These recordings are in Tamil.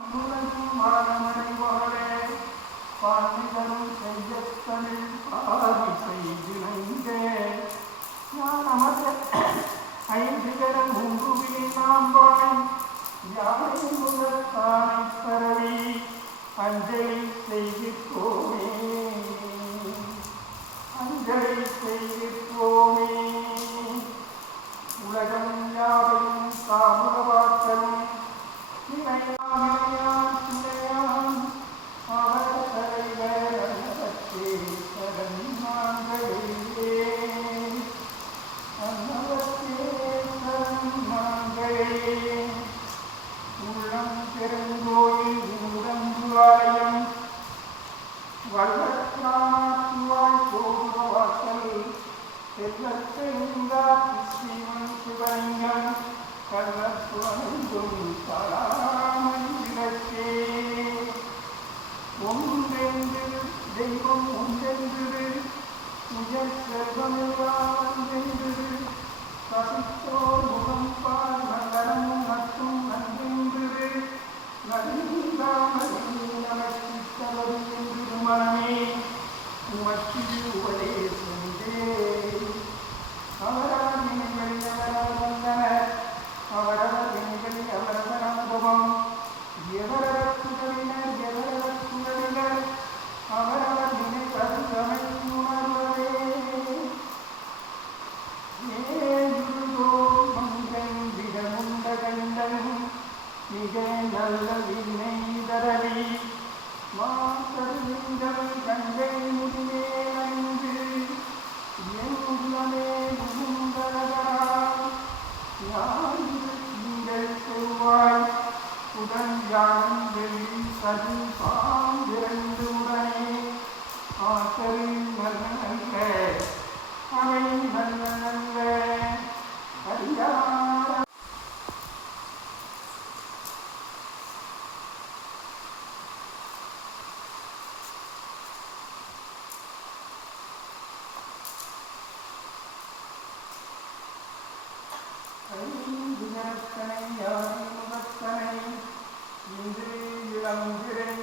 உலகும் மானமடைவாளே பாண்டிதரும் செய்யத்தனில் பாதி செய்திணைந்தே ஞானமற்ற ஐந்துகரம் மூன்று விழி நாம் வாய் யானை முதற்கானை பரவி அஞ்சலி செய்கின்றோமே அஞ்சலி உயர் செல்வமெல்லாம் ஒன்றென்று பசித்தோர் முகம் பார் மிக நல்ல வினை தரவி மாசலிங்கம் கங்கை முடிவே நன்று. என் உள்ளமே முகுந்தரகராம் யாரு நீங்கள் செவ்வாய் உடன் யானம் வெள்ளி சதி பாம்பிரண்டு உடனே ஆசரில் நல்ல நல்ல அவை நல்ல நல்ல அறியாத ஐந்தினத்தனை யானை முகத்தனை இன்று இளம்பிறை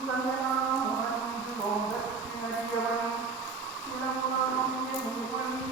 உலகெல்லாம் உணர்ந்து ஓங்கச் சிறியவன் சிலம்பு